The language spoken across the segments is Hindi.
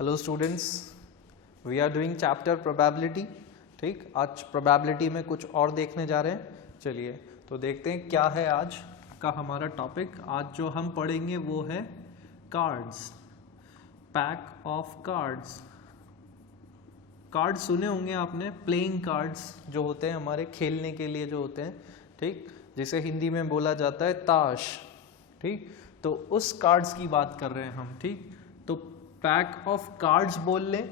Hello students, we are doing chapter probability. ठीक, आज प्रोबेबिलिटी में कुछ और देखने जा रहे हैं। चलिए तो देखते हैं क्या है आज का हमारा टॉपिक। आज जो हम पढ़ेंगे वो है cards, pack of cards. Cards सुने होंगे आपने, प्लेइंग कार्ड्स जो होते हैं हमारे खेलने के लिए जो होते हैं, ठीक, जिसे हिंदी में बोला जाता है ताश। ठीक, तो उस कार्ड्स की बात कर रहे हैं हम। ठीक, तो पैक ऑफ कार्ड्स बोल लें,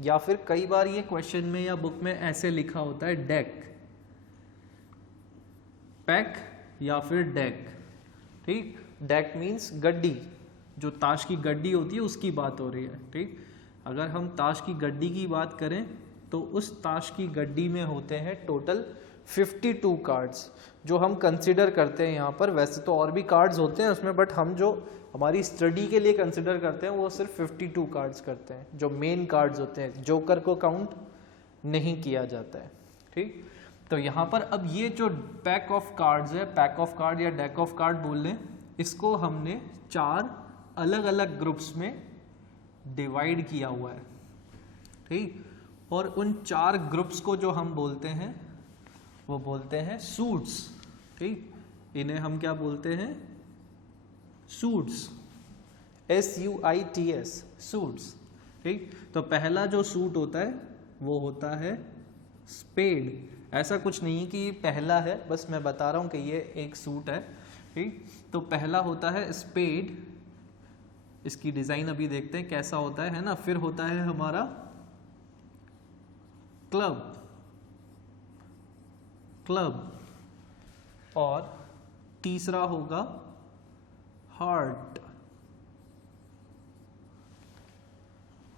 या फिर कई बार ये क्वेश्चन में या बुक में ऐसे लिखा होता है डेक, पैक या फिर डेक। ठीक, डेक मीन्स गड्डी, जो ताश की गड्डी होती है उसकी बात हो रही है। ठीक, अगर हम ताश की गड्डी की बात करें तो उस ताश की गड्डी में होते हैं टोटल 52 कार्ड्स जो हम कंसिडर करते हैं यहाँ पर। वैसे तो और भी कार्ड्स होते हैं उसमें, बट हम जो हमारी स्टडी के लिए कंसिडर करते हैं वो सिर्फ 52 कार्ड्स करते हैं, जो मेन कार्ड्स होते हैं। जोकर को काउंट नहीं किया जाता है। ठीक, तो यहाँ पर अब ये जो पैक ऑफ कार्ड्स है, पैक ऑफ कार्ड या डेक ऑफ कार्ड बोल लें, इसको हमने 4 अलग अलग ग्रुप्स में डिवाइड किया हुआ है। ठीक, और उन 4 ग्रुप्स को जो हम बोलते हैं वो बोलते हैं सूट्स। ठीक, इन्हें हम क्या बोलते हैं? Suits, SUITS, suits. ठीक, तो पहला जो सूट होता है वो होता है स्पेड। ऐसा कुछ नहीं कि पहला है, बस मैं बता रहा हूँ कि ये एक सूट है। ठीक, तो पहला होता है स्पेड। इसकी डिजाइन अभी देखते हैं कैसा होता है ना। फिर होता है हमारा क्लब, और तीसरा होगा हार्ट,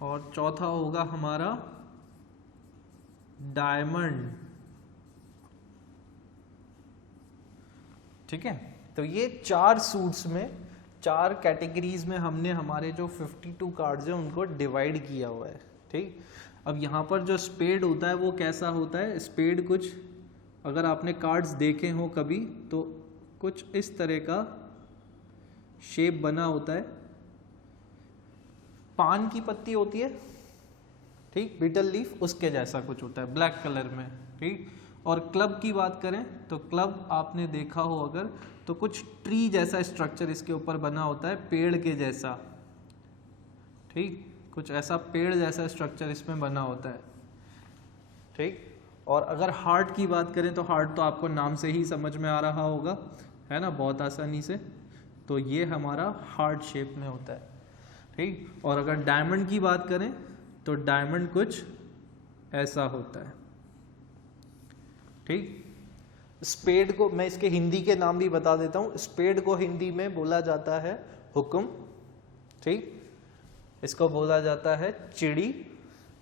और चौथा होगा हमारा डायमंड। ठीक है, तो ये 4 सूट्स में, 4 कैटेगरीज में हमने हमारे जो 52 कार्ड्स हैं उनको डिवाइड किया हुआ है। ठीक, अब यहाँ पर जो स्पेड होता है वो कैसा होता है? स्पेड कुछ, अगर आपने कार्ड्स देखे हो कभी तो कुछ इस तरह का शेप बना होता है। पान की पत्ती होती है, ठीक, बीटल लीफ, उसके जैसा कुछ होता है ब्लैक कलर में। ठीक, और क्लब की बात करें तो क्लब आपने देखा हो अगर, तो कुछ ट्री जैसा स्ट्रक्चर इसके ऊपर बना होता है, पेड़ के जैसा। ठीक, कुछ ऐसा पेड़ जैसा स्ट्रक्चर इसमें बना होता है। ठीक, और अगर हार्ट की बात करें तो हार्ट तो आपको नाम से ही समझ में आ रहा होगा, है ना, बहुत आसानी से। तो ये हमारा हार्ट शेप में होता है। ठीक, और अगर डायमंड की बात करें तो डायमंड कुछ ऐसा होता है। ठीक, स्पेड को मैं इसके हिंदी के नाम भी बता देता हूँ। स्पेड को हिंदी में बोला जाता है हुक्म। ठीक, इसको बोला जाता है चिड़ी,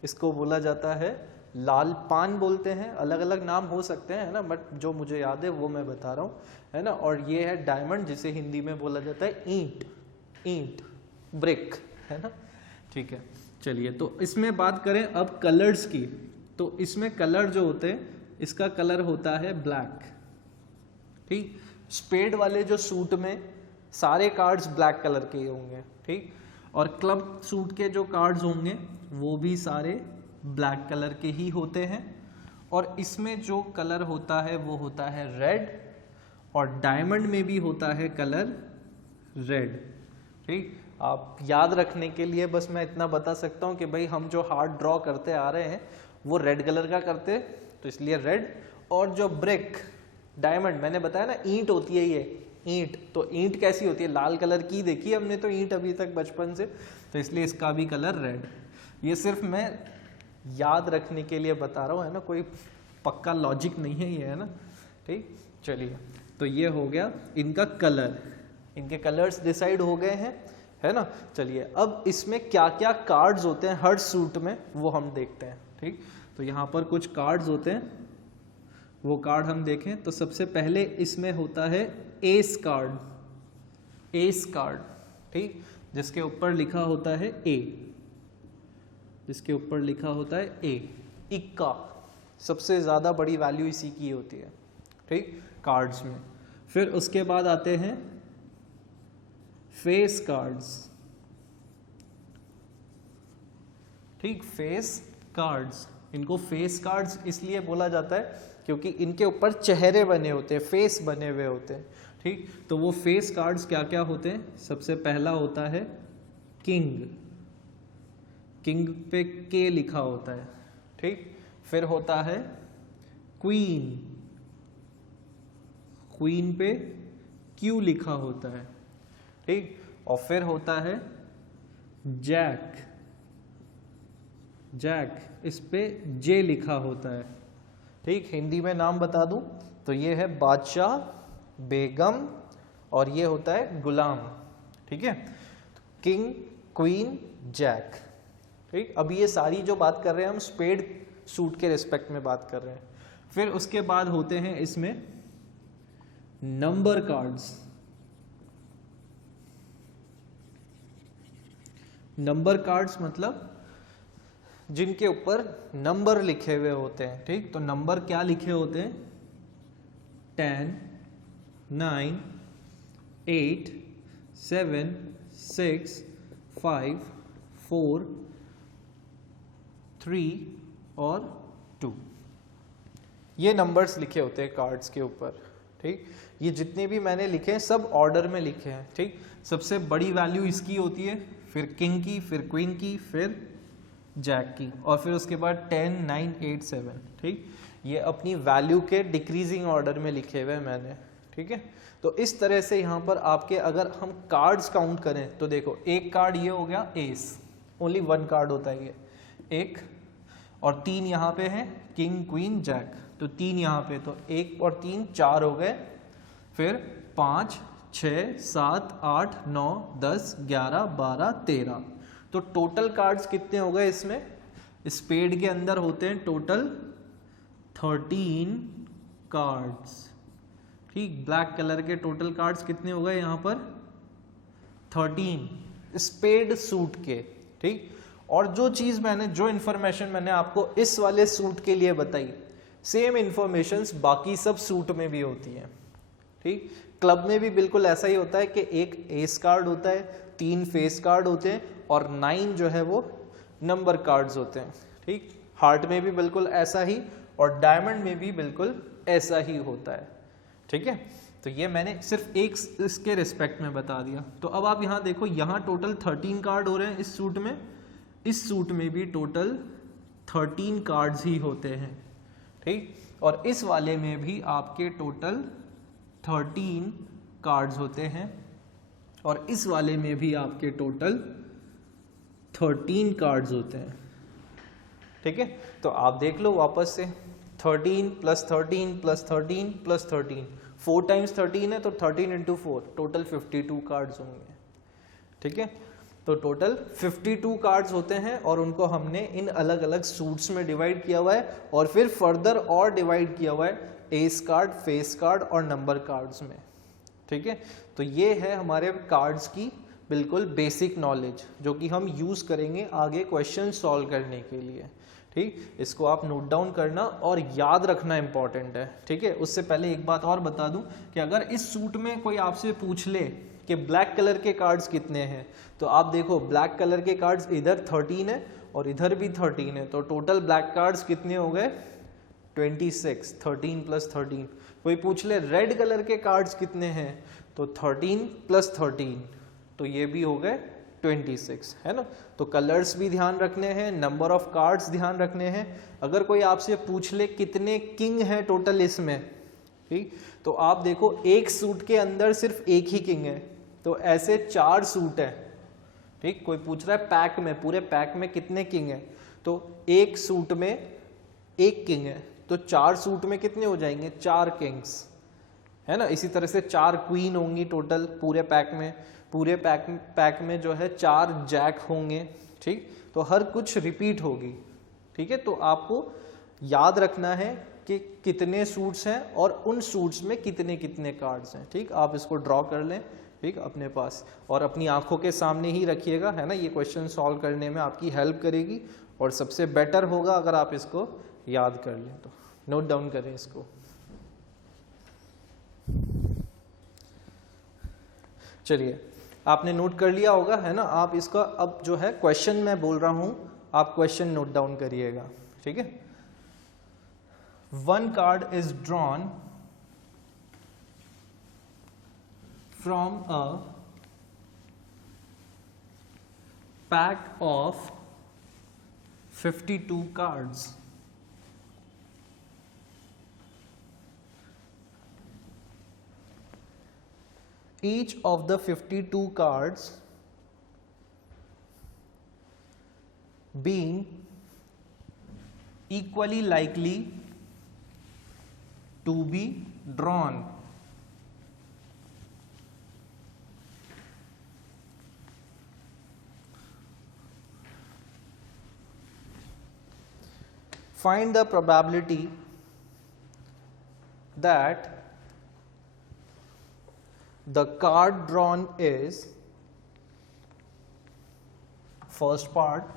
इसको बोला जाता है लाल पान बोलते हैं, अलग अलग नाम हो सकते हैं, है ना, बट जो मुझे याद है वो मैं बता रहा हूँ, है ना। और ये है डायमंड, जिसे हिंदी में बोला जाता है ईंट, ब्रिक, है ना। ठीक है, चलिए तो इसमें बात करें अब कलर्स की। तो इसमें कलर जो होते हैं, इसका कलर होता है ब्लैक। ठीक, स्पेड वाले जो सूट में सारे कार्ड्स ब्लैक कलर के होंगे। ठीक, और क्लब सूट के जो कार्ड्स होंगे वो भी सारे ब्लैक कलर के ही होते हैं। और इसमें जो कलर होता है वो होता है रेड, और डायमंड में भी होता है कलर रेड। ठीक, आप याद रखने के लिए बस मैं इतना बता सकता हूँ कि भाई हम जो हार्ट ड्रॉ करते आ रहे हैं वो रेड कलर का करते, तो इसलिए रेड। और जो ब्रिक, डायमंड, मैंने बताया ना ईंट होती है ये ईंट, तो ईंट कैसी होती है? लाल कलर की देखी हमने तो ईंट अभी तक बचपन से, तो इसलिए इसका भी कलर रेड। ये सिर्फ मैं याद रखने के लिए बता रहा हूँ, है ना, कोई पक्का लॉजिक नहीं है ये, है ना। ठीक, चलिए तो ये हो गया इनका कलर, इनके कलर्स डिसाइड हो गए हैं, है ना। चलिए अब इसमें क्या क्या कार्ड्स होते हैं हर सूट में वो हम देखते हैं। ठीक, तो यहाँ पर कुछ कार्ड्स होते हैं, वो कार्ड हम देखें तो सबसे पहले इसमें होता है एस कार्ड। ठीक, जिसके ऊपर लिखा होता है ए, जिसके ऊपर लिखा होता है ए, इक्का, सबसे ज़्यादा बड़ी वैल्यू इसी की होती है। ठीक, कार्ड्स में। फिर उसके बाद आते हैं फेस कार्ड्स, ठीक, फेस कार्ड्स, इनको फेस कार्ड्स इसलिए बोला जाता है क्योंकि इनके ऊपर चेहरे बने होते हैं, फेस बने हुए होते हैं। ठीक, तो वो फेस कार्ड्स क्या क्या होते हैं? सबसे पहला होता है किंग, किंग पे के लिखा होता है। ठीक, फिर होता है क्वीन, क्वीन पे क्यू लिखा होता है। ठीक, और फिर होता है जैक, जैक इस पे जे लिखा होता है। ठीक, हिंदी में नाम बता दूं तो ये है बादशाह, बेगम और ये होता है गुलाम। ठीक है, किंग, क्वीन, जैक। ठीक, अभी ये सारी जो बात कर रहे हैं हम स्पेड सूट के रिस्पेक्ट में बात कर रहे हैं। फिर उसके बाद होते हैं इसमें नंबर कार्ड्स। नंबर कार्ड्स मतलब जिनके ऊपर नंबर लिखे हुए होते हैं। ठीक, तो नंबर क्या लिखे होते हैं? 10, 9, 8, 7, 6, 5, 4, 3 और 2, ये नंबर्स लिखे होते हैं कार्ड्स के ऊपर। ठीक, ये जितने भी मैंने लिखे हैं सब ऑर्डर में लिखे हैं। ठीक, सबसे बड़ी वैल्यू इसकी होती है, फिर किंग की, फिर क्वीन की, फिर जैक की, और फिर उसके बाद 10, 9, 8, 7। ठीक, ये अपनी वैल्यू के डिक्रीजिंग ऑर्डर में लिखे हुए हैं मैंने। ठीक है, तो इस तरह से यहाँ पर आपके अगर हम कार्ड्स काउंट करें तो देखो, एक कार्ड ये हो गया एस, ओनली वन कार्ड होता है ये, एक, और 3 यहाँ पे हैं किंग, क्वीन, जैक, तो 3 यहाँ पे, तो 1 और 3 4 हो गए। फिर 5, 6, 7, 8, 9, 10, 11, 12, 13, तो टोटल कार्ड्स कितने हो गए इसमें? स्पेड के अंदर होते हैं टोटल 13 कार्ड्स। ठीक, ब्लैक कलर के टोटल कार्ड्स कितने हो गए यहाँ पर? 13 स्पेड सूट के। ठीक, और जो चीज मैंने, जो इंफॉर्मेशन मैंने आपको इस वाले सूट के लिए बताई, सेम इंफॉर्मेशंस बाकी सब सूट में भी होती है। ठीक, क्लब में भी बिल्कुल ऐसा ही होता है कि एक एस कार्ड होता है, 3 फेस कार्ड होते हैं और 9 जो है वो नंबर कार्ड्स होते हैं। ठीक, हार्ट में भी बिल्कुल ऐसा ही और डायमंड में भी बिल्कुल ऐसा ही होता है। ठीक है, तो ये मैंने सिर्फ एक इसके रिस्पेक्ट में बता दिया। तो अब आप यहाँ देखो, यहाँ टोटल 13 कार्ड हो रहे हैं इस सूट में, इस सूट में भी टोटल 13 कार्ड्स ही होते हैं। ठीक, और इस वाले में भी आपके टोटल 13 कार्ड्स होते हैं और इस वाले में भी आपके टोटल 13 कार्ड्स होते हैं। ठीक है, तो आप देख लो वापस से, 13 + 13 + 13 + 13, 4 × 13 है तो 13 × 4, टोटल 52 कार्ड्स होंगे। ठीक है, तो टोटल 52 कार्ड्स होते हैं और उनको हमने इन अलग अलग सूट्स में डिवाइड किया हुआ है और फिर फर्दर और डिवाइड किया हुआ है एस कार्ड, फेस कार्ड और नंबर कार्ड्स में। ठीक है, तो ये है हमारे कार्ड्स की बिल्कुल बेसिक नॉलेज जो कि हम यूज करेंगे आगे क्वेश्चन सॉल्व करने के लिए। ठीक, इसको आप नोट डाउन करना और याद रखना इंपॉर्टेंट है। ठीक है, उससे पहले एक बात और बता दूं कि अगर इस सूट में कोई आपसे पूछ ले कि ब्लैक कलर के कार्ड्स कितने हैं, तो आप देखो ब्लैक कलर के कार्ड्स इधर 13 है और इधर भी 13 है, तो टोटल ब्लैक कार्ड्स कितने हो गए? 26, 13 + 13। कोई पूछ ले रेड कलर के कार्ड्स कितने हैं, तो 13 + 13, तो ये भी हो गए 26, है ना। तो कलर्स भी ध्यान रखने हैं, नंबर ऑफ कार्ड्स ध्यान रखने हैं। अगर कोई आपसे पूछ ले कितने किंग हैं टोटल इसमें, ठीक, तो आप देखो एक सूट के अंदर सिर्फ एक ही किंग है, तो ऐसे 4 सूट है। ठीक, कोई पूछ रहा है पैक में, पूरे पैक में कितने किंग है, तो एक सूट में एक किंग है, तो 4 सूट में कितने हो जाएंगे? 4 किंग्स, है ना। इसी तरह से 4 क्वीन होंगी टोटल पूरे पैक में, पूरे पैक में जो है 4 जैक होंगे। ठीक, तो हर कुछ रिपीट होगी। ठीक है, तो आपको याद रखना है कि कितने सूट्स हैं और उन सूट्स में कितने कितने कार्ड्स हैं। ठीक, आप इसको ड्रॉ कर लें, ठीक, अपने पास, और अपनी आंखों के सामने ही रखिएगा, है ना। ये क्वेश्चन सॉल्व करने में आपकी हेल्प करेगी और सबसे बेटर होगा अगर आप इसको याद कर लें। तो नोट डाउन करें इसको। चलिए, आपने नोट कर लिया होगा, है ना। आप इसका अब जो है क्वेश्चन मैं बोल रहा हूँ आप क्वेश्चन नोट डाउन करिएगा, ठीक है। 1 card is drawn from a pack of 52 cards. Each of the 52 cards being equally likely to be drawn. Find the probability that the card drawn is, first part,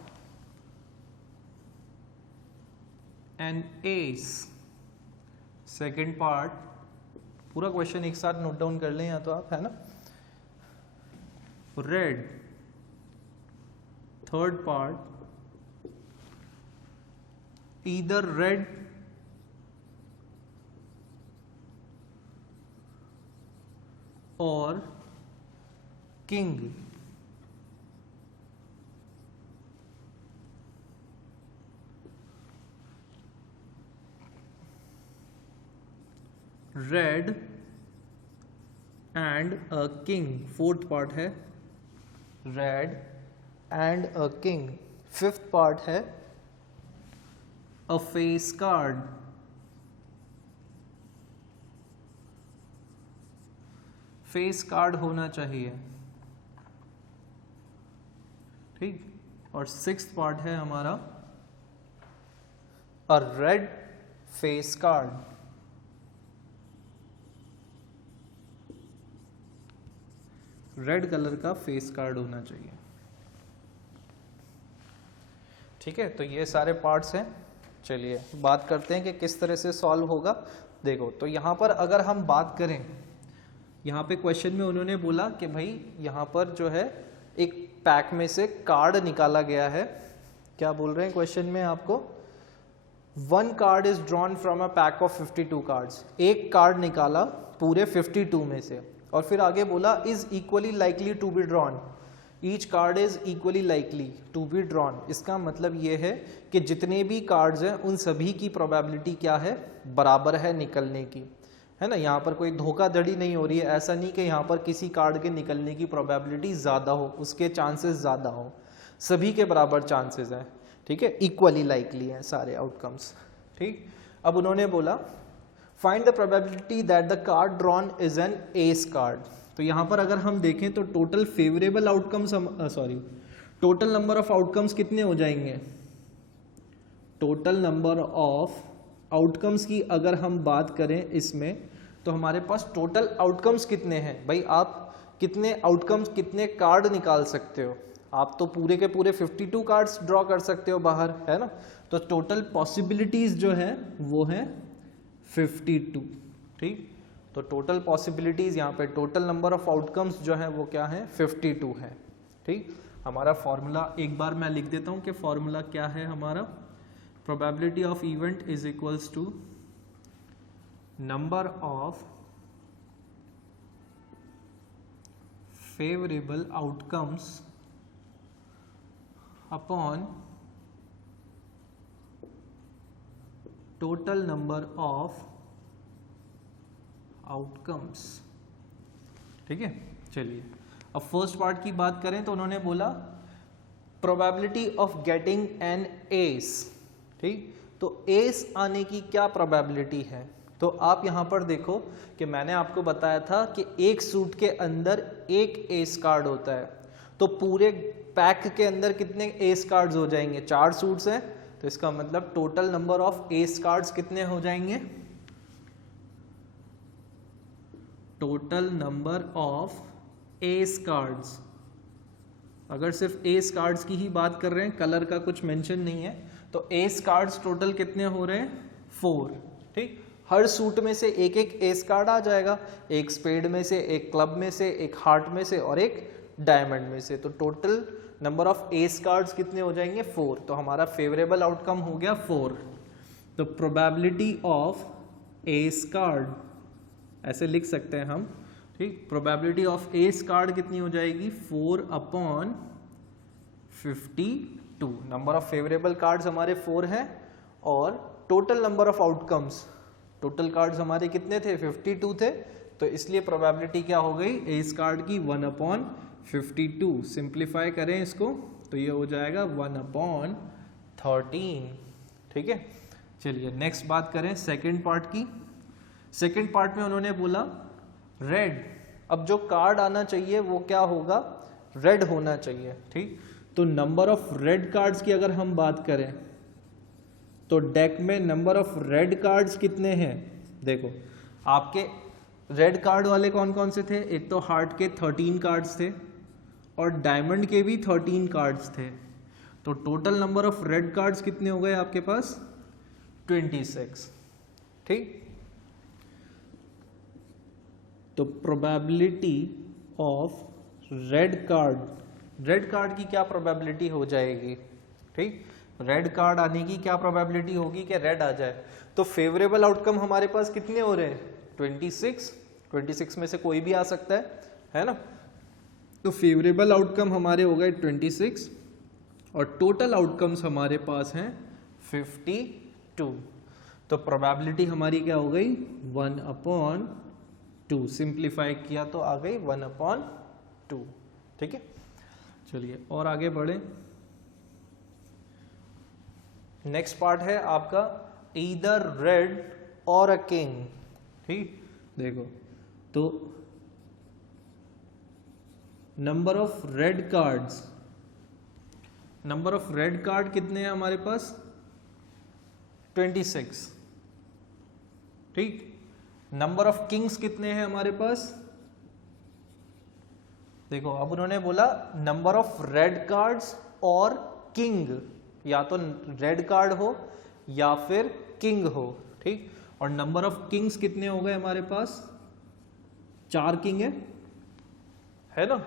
an ace, second part, पूरा क्वेश्चन एक साथ नोट डाउन कर लें या तो आप, है ना, red, third part, either red or king. Red and a king, fourth part है red and a king, fifth part है a face card, face card होना चाहिए, ठीक। और सिक्स्थ पार्ट है हमारा a red face card, red colour का फेस कार्ड होना चाहिए, ठीक है। तो ये सारे पार्ट्स हैं। चलिए बात करते हैं कि किस तरह से सॉल्व होगा। देखो, तो यहाँ पर अगर हम बात करें, यहाँ पे क्वेश्चन में उन्होंने बोला कि भाई यहाँ पर जो है एक पैक में से कार्ड निकाला गया है। क्या बोल रहे हैं क्वेश्चन में आपको? 1 card is drawn from a pack of 52 cards. एक कार्ड निकाला पूरे 52 में से, और फिर आगे बोला is equally likely to be drawn, each card is equally likely to be drawn. इसका मतलब ये है कि जितने भी कार्ड्स हैं उन सभी की प्रोबेबिलिटी क्या है? बराबर है निकलने की, है ना। यहाँ पर कोई धोखाधड़ी नहीं हो रही है। ऐसा नहीं कि यहाँ पर किसी कार्ड के निकलने की प्रोबेबिलिटी ज़्यादा हो, उसके चांसेस ज़्यादा हो, सभी के बराबर चांसेस हैं, ठीक है। इक्वली लाइकली हैं सारे आउटकम्स, ठीक। अब उन्होंने बोला find the probability that the card drawn is an S card. तो यहाँ पर अगर हम देखें तो total favourable outcomes, total number of outcomes कितने हो जाएंगे? टोटल नंबर ऑफ आउटकम्स की अगर हम बात करें इसमें, तो हमारे पास टोटल आउटकम्स कितने हैं? भाई आप कितने आउटकम्स, कितने कार्ड निकाल सकते हो? आप तो पूरे के पूरे 52 कार्ड्स ड्रॉ कर सकते हो बाहर, है ना। तो टोटल पॉसिबिलिटीज जो है वो है 52, ठीक। तो टोटल पॉसिबिलिटीज यहाँ पे, टोटल नंबर ऑफ आउटकम्स जो है वो क्या है? 52 है, ठीक। हमारा फॉर्मूला एक बार मैं लिख देता हूँ कि फॉर्मूला क्या है हमारा। probability of event is equals to number of favorable outcomes upon total number of outcomes, ठीक है। चलिए अब फर्स्ट पार्ट की बात करें तो उन्होंने बोला probability of getting an ace, ठीक। तो एस आने की क्या प्रोबेबिलिटी है? तो आप यहां पर देखो कि मैंने आपको बताया था कि एक सूट के अंदर एक एस कार्ड होता है, तो पूरे पैक के अंदर कितने एस कार्ड्स हो जाएंगे? 4 सूट्स हैं, तो इसका मतलब total number of S cards कितने हो जाएंगे? Total number of S cards, अगर सिर्फ एस कार्ड्स की ही बात कर रहे हैं, कलर का कुछ मेंशन नहीं है, तो एस कार्ड्स टोटल कितने हो रहे हैं? 4, ठीक। हर सूट में से एक एक एस कार्ड आ जाएगा, एक स्पेड में से, एक क्लब में से, एक हार्ट में से और एक डायमंड में से। तो total number of S cards कितने हो जाएंगे 4, तो हमारा फेवरेबल आउटकम हो गया 4। तो प्रोबेबिलिटी ऑफ एस कार्ड ऐसे लिख सकते हैं हम, ठीक। प्रोबेबिलिटी ऑफ एस कार्ड कितनी हो जाएगी 4/52। नंबर ऑफ फेवरेबल कार्ड्स हमारे 4 हैं और total number of outcomes, total cards हमारे कितने थे 52 थे, तो इसलिए प्रोबेबिलिटी क्या हो गई एस कार्ड की 1/52। सिंप्लीफाई करें इसको तो ये हो जाएगा 1/13, ठीक है। चलिए नेक्स्ट बात करें सेकंड पार्ट की। सेकंड पार्ट में उन्होंने बोला रेड, अब जो कार्ड आना चाहिए वो क्या होगा रेड होना चाहिए, ठीक। तो नंबर ऑफ रेड कार्ड्स की अगर हम बात करें तो डेक में नंबर ऑफ रेड कार्ड्स कितने हैं, देखो आपके रेड कार्ड वाले कौन कौन से थे, एक तो हार्ट के 13 कार्ड्स थे और डायमंड के भी 13 कार्ड्स थे, तो total number of red cards कितने हो गए आपके पास 26, ठीक। तो प्रोबेबिलिटी ऑफ रेड कार्ड की क्या प्रोबेबिलिटी हो जाएगी, ठीक। रेड कार्ड आने की क्या प्रोबेबिलिटी होगी कि रेड आ जाए, तो फेवरेबल आउटकम हमारे पास कितने हो रहे हैं 26 में से कोई भी आ सकता है ना। तो फेवरेबल आउटकम हमारे हो गए 26 और टोटल आउटकम्स हमारे पास हैं 52। तो प्रोबेबिलिटी हमारी क्या हो गई 1/2। सिंप्लीफाई किया तो आ गई 1/2, ठीक है। चलिए और आगे बढ़े। नेक्स्ट पार्ट है आपका ईदर रेड और अ किंग, ठीक। देखो तो नंबर ऑफ रेड कार्ड कितने हैं हमारे पास 26, ठीक। नंबर ऑफ किंग्स कितने हैं हमारे पास, देखो अब उन्होंने बोला नंबर ऑफ रेड कार्ड्स और किंग, या तो रेड कार्ड हो या फिर किंग हो, ठीक। और नंबर ऑफ किंग्स कितने हो गए हमारे पास 4 किंग है ना,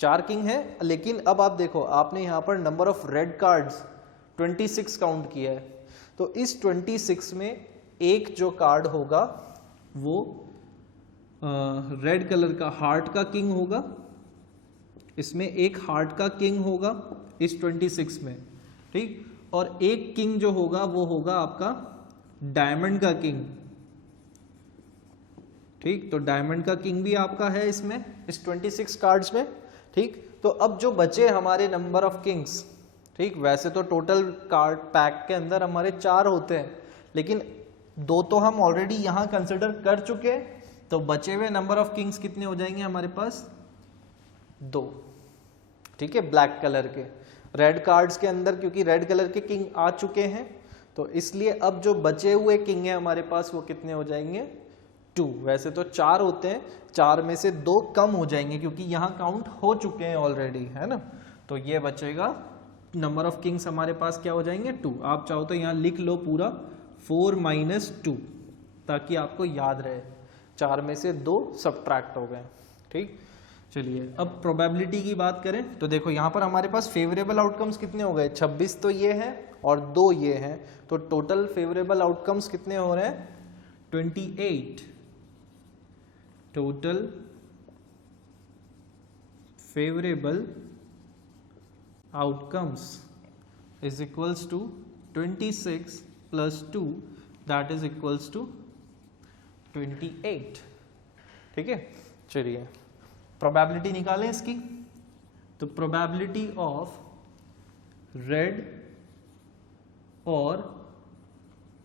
4 किंग है। लेकिन अब आप देखो आपने यहां पर number of red cards 26 count किया है, तो इस 26 में एक जो कार्ड होगा वो रेड कलर का हार्ट का किंग होगा, इसमें एक हार्ट का किंग होगा इस 26 में, ठीक। और एक किंग जो होगा वो होगा आपका डायमंड का किंग, ठीक। तो डायमंड का किंग भी आपका है इसमें इस 26 कार्ड्स में, ठीक। तो अब जो बचे हमारे नंबर ऑफ किंग्स, ठीक। वैसे तो टोटल कार्ड पैक के अंदर हमारे 4 होते हैं, लेकिन 2 तो हम ऑलरेडी यहां कंसिडर कर चुके हैं, तो बचे हुए नंबर ऑफ किंग्स कितने हो जाएंगे हमारे पास 2, ठीक है। ब्लैक कलर के रेड कार्ड्स के अंदर क्योंकि रेड कलर के किंग आ चुके हैं, तो इसलिए अब जो बचे हुए किंग हैं हमारे पास वो कितने हो जाएंगे 2। वैसे तो 4 होते हैं, 4 में से 2 कम हो जाएंगे क्योंकि यहाँ काउंट हो चुके हैं ऑलरेडी, है ना। तो ये बचेगा नंबर ऑफ किंग्स हमारे पास क्या हो जाएंगे 2। आप चाहो तो यहाँ लिख लो पूरा 4 - 2 ताकि आपको याद रहे, 4 में से 2 सब्ट्रैक्ट हो गए, ठीक। चलिए अब प्रोबेबिलिटी की बात करें तो देखो यहाँ पर हमारे पास फेवरेबल आउटकम्स कितने हो गए 26 तो ये हैं और 2 ये हैं, तो टोटल फेवरेबल आउटकम्स कितने हो रहे हैं 28। Total favourable outcomes is equals to 26 + 2 that is equals to 28, ठीक है। चलिए प्रोबेबिलिटी निकालें इसकी, तो प्रोबेबिलिटी ऑफ रेड और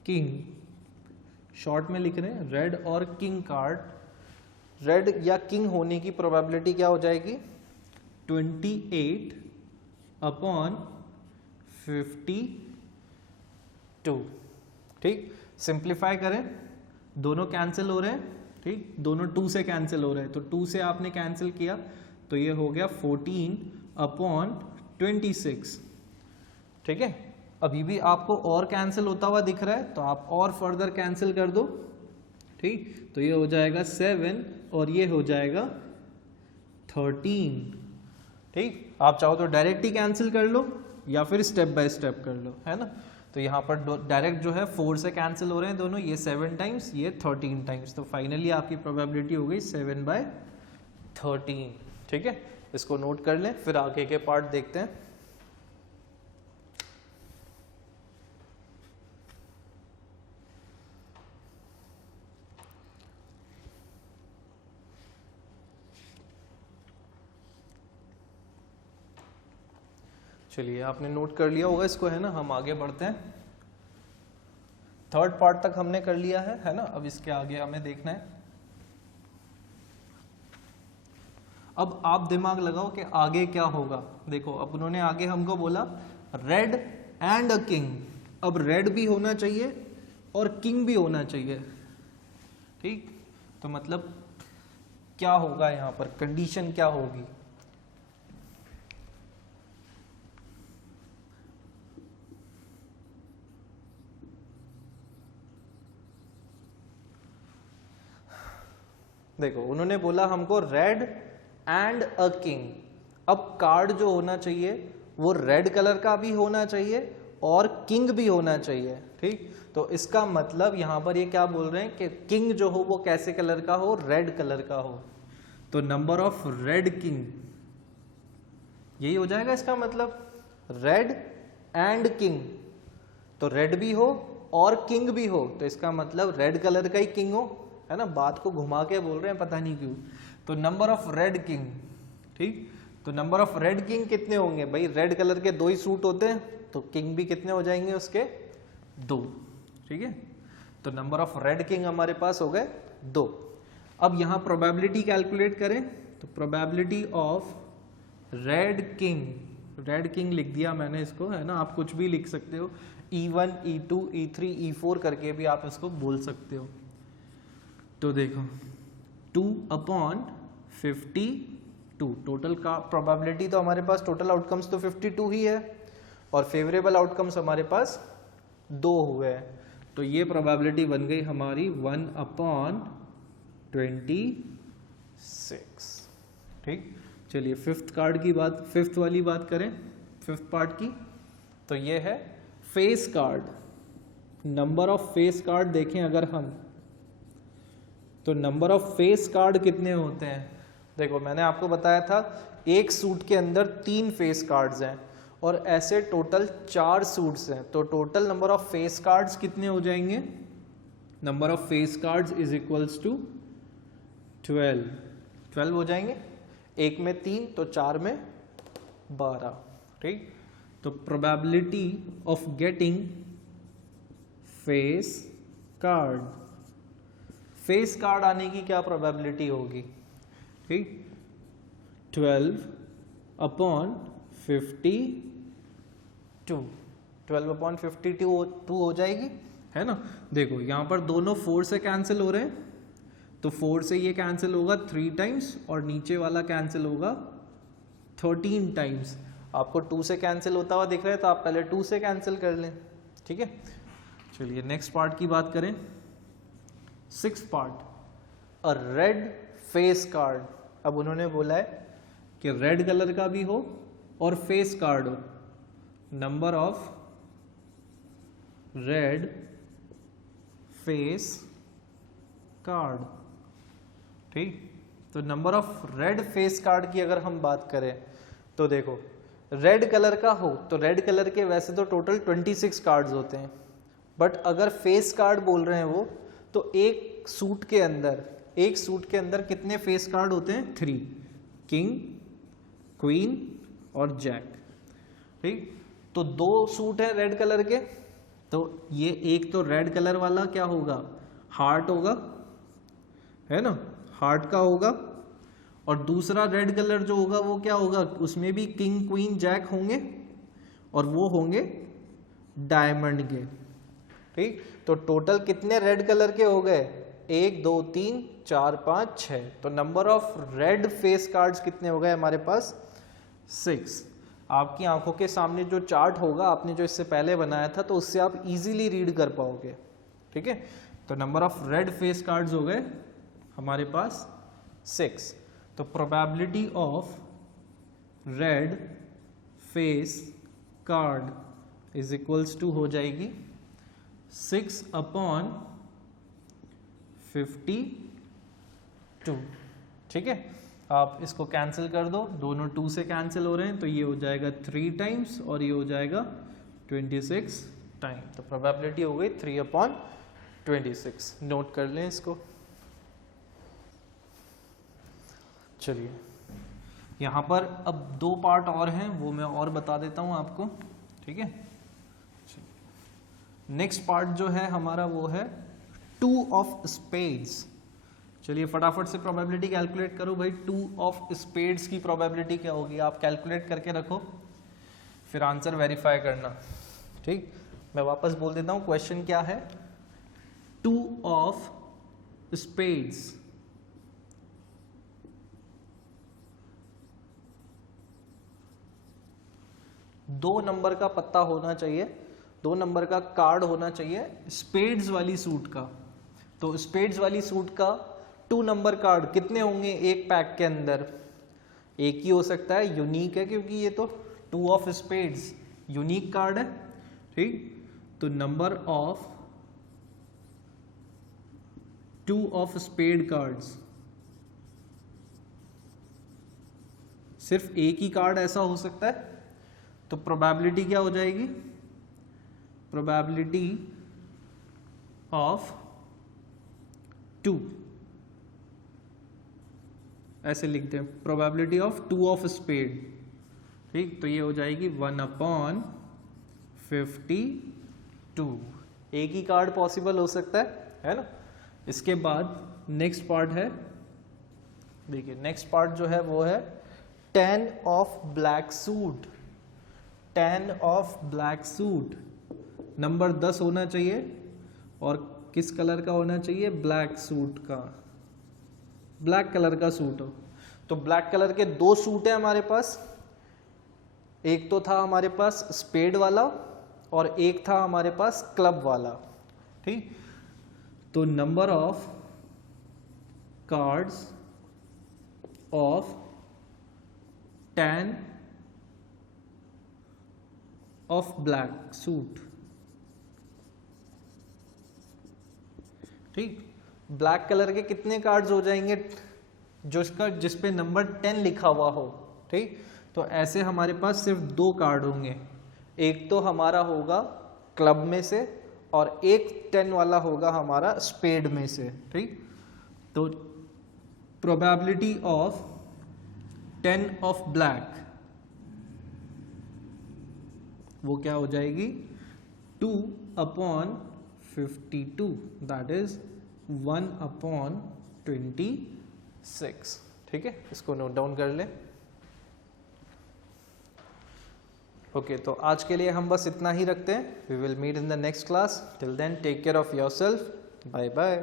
किंग, शॉर्ट में लिख रहे हैं रेड और किंग कार्ड, रेड या किंग होने की प्रोबेबिलिटी क्या हो जाएगी 28/52, ठीक। सिंप्लीफाई करें दोनों कैंसिल हो रहे हैं, ठीक। दोनों 2 से कैंसिल हो रहे हैं, तो 2 से आपने कैंसिल किया तो ये हो गया 14/26, ठीक है। अभी भी आपको और कैंसिल होता हुआ दिख रहा है तो आप और फर्दर कैंसिल कर दो, ठीक। तो ये हो जाएगा 7 और ये हो जाएगा 13, ठीक, आप चाहो तो डायरेक्ट ही कैंसिल कर लो या फिर स्टेप बाय स्टेप कर लो, है ना। तो यहाँ पर डायरेक्ट जो है 4 से कैंसिल हो रहे हैं दोनों, ये 7 टाइम्स, ये 13 टाइम्स, तो फाइनली आपकी प्रोबेबिलिटी हो गई 7/13। ठीक है, इसको नोट कर लें, फिर आगे के पार्ट देखते हैं। चलिए, आपने नोट कर लिया होगा इसको, है ना। हम आगे बढ़ते हैं, थर्ड पार्ट तक हमने कर लिया है ना। अब इसके आगे हमें देखना है। अब आप दिमाग लगाओ कि आगे क्या होगा। देखो, अब उन्होंने आगे हमको बोला रेड एंड अ किंग। अब रेड भी होना चाहिए और किंग भी होना चाहिए, ठीक। तो मतलब क्या होगा यहाँ पर, कंडीशन क्या होगी। देखो, उन्होंने बोला हमको रेड एंड अ किंग। अब कार्ड जो होना चाहिए वो रेड कलर का भी होना चाहिए और किंग भी होना चाहिए, ठीक। तो इसका मतलब यहाँ पर ये क्या बोल रहे हैं कि किंग जो हो वो कैसे कलर का हो, रेड कलर का हो। तो नंबर ऑफ रेड किंग, यही हो जाएगा इसका मतलब, रेड एंड किंग। तो रेड भी हो और किंग भी हो, तो इसका मतलब रेड कलर का ही किंग हो, है ना। बात को घुमा के बोल रहे हैं, पता नहीं क्यों। तो नंबर ऑफ रेड किंग, ठीक। तो नंबर ऑफ रेड किंग कितने होंगे भाई, रेड कलर के 2 ही सूट होते हैं, तो किंग भी कितने हो जाएंगे उसके, 2, ठीक है। तो नंबर ऑफ रेड किंग हमारे पास हो गए 2। अब यहां प्रोबेबिलिटी कैलकुलेट करें, तो प्रोबेबिलिटी ऑफ रेड किंग लिख दिया मैंने इसको, है ना। आप कुछ भी लिख सकते हो, E1 E2 E3 E4 करके भी आप इसको बोल सकते हो। तो देखो 2/52 टोटल का प्रोबेबिलिटी, तो हमारे पास टोटल आउटकम्स तो 52 ही है और फेवरेबल आउटकम्स हमारे पास 2 हुए हैं। तो ये प्रोबेबिलिटी बन गई हमारी 1/26, ठीक। चलिए फिफ्थ वाली बात करें, फिफ्थ पार्ट की। तो ये है face card. Number of face card देखें अगर हम, तो नंबर ऑफ फेस कार्ड कितने होते हैं। देखो, मैंने आपको बताया था एक सूट के अंदर 3 फेस कार्ड्स हैं और ऐसे टोटल 4 सूट्स हैं। तो total number of face cards कितने हो जाएंगे, number of face cards is equals to 12 हो जाएंगे। एक में 3 तो 4 में 12, ठीक। तो probability of getting face card आने की क्या प्रोबेबिलिटी होगी, ठीक। 12/52 हो जाएगी, है ना। देखो, यहाँ पर दोनों 4 से कैंसिल हो रहे हैं, तो 4 से ये कैंसिल होगा 3 टाइम्स और नीचे वाला कैंसिल होगा 13 टाइम्स। आपको 2 से कैंसिल होता हुआ दिख रहा है, तो आप पहले 2 से कैंसिल कर लें, ठीक है। चलिए नेक्स्ट पार्ट की बात करें, 6th पार्ट, अ रेड फेस कार्ड। अब उन्होंने बोला है कि रेड कलर का भी हो और फेस कार्ड हो। Number of red face card, ठीक। तो number of red face card की अगर हम बात करें, तो देखो, रेड कलर का हो तो रेड कलर के वैसे तो टोटल 26 कार्ड्स होते हैं, बट अगर फेस कार्ड बोल रहे हैं वो, तो एक सूट के अंदर कितने फेस कार्ड होते हैं, 3, किंग, क्वीन और जैक, ठीक। तो 2 सूट हैं रेड कलर के, तो ये एक तो रेड कलर वाला क्या होगा, हार्ट होगा, है ना, हार्ट का होगा। और दूसरा रेड कलर जो होगा वो क्या होगा, उसमें भी किंग, क्वीन, जैक होंगे और वो होंगे डायमंड के, ठीक। तो टोटल कितने रेड कलर के हो गए, 1 2 3 4 5 6। तो number of red face cards कितने हो गए हमारे पास, 6। आपकी आंखों के सामने जो चार्ट होगा, आपने जो इससे पहले बनाया था, तो उससे आप इजीली रीड कर पाओगे, ठीक है। तो number of red face cards हो गए हमारे पास 6। तो probability of red face card is equals to हो जाएगी 6/52। ठीक है, आप इसको कैंसिल कर दो, दोनों 2 से कैंसिल हो रहे हैं, तो ये हो जाएगा 3 टाइम्स और ये हो जाएगा 26 टाइम। तो प्रोबेबिलिटी हो गई 3/26। नोट कर लें इसको। चलिए, यहाँ पर अब 2 पार्ट और हैं, वो मैं और बता देता हूँ आपको। ठीक है, नेक्स्ट पार्ट जो है हमारा वो है 2 ऑफ स्पेड्स। चलिए फटाफट से प्रोबेबिलिटी कैलकुलेट करो भाई। 2 ऑफ स्पेड्स की प्रोबेबिलिटी क्या होगी, आप कैलकुलेट करके रखो, फिर आंसर वेरीफाई करना। ठीक, मैं वापस बोल देता हूँ, क्वेश्चन क्या है। 2 ऑफ स्पेड्स, दो नंबर का पत्ता होना चाहिए, 2 नंबर का कार्ड होना चाहिए स्पेड्स वाली सूट का। तो स्पेड्स वाली सूट का 2 नंबर कार्ड कितने होंगे एक पैक के अंदर? एक ही हो सकता है, यूनिक है, क्योंकि ये तो 2 ऑफ स्पेड्स यूनिक कार्ड है। ठीक, तो number of 2 of spade cards, सिर्फ एक ही कार्ड ऐसा हो सकता है, तो प्रोबेबिलिटी क्या हो जाएगी? प्रोबेबिलिटी ऑफ 2, ऐसे लिखते हैं, प्रोबेबिलिटी ऑफ 2 ऑफ स्पेड। ठीक, तो ये हो जाएगी 1/52। एक ही कार्ड पॉसिबल हो सकता है ना। इसके बाद नेक्स्ट पार्ट है, देखिए नेक्स्ट पार्ट जो है वो है 10 of black suit. 10 of black suit, number 10 होना चाहिए और किस कलर का होना चाहिए? ब्लैक सूट का, ब्लैक कलर का सूट हो। तो ब्लैक कलर के 2 सूट है हमारे पास, एक तो था हमारे पास स्पेड वाला और एक था हमारे पास क्लब वाला। ठीक, तो number of cards of 10 of black suit. ठीक, ब्लैक कलर के कितने कार्ड्स हो जाएंगे? जिस पे नंबर 10 लिखा हुआ हो। ठीक, तो ऐसे हमारे पास सिर्फ 2 कार्ड होंगे, एक तो हमारा होगा क्लब में से और एक 10 वाला होगा हमारा स्पेड में से। ठीक, तो प्रोबेबिलिटी ऑफ 10 ऑफ ब्लैक वो क्या हो जाएगी? 2/52, दैट इज 1/26। ठीक है, इसको नोट डाउन कर लें। ओके, तो आज के लिए हम बस इतना ही रखते हैं। We will meet in the next class. Till then take care of yourself. Bye bye.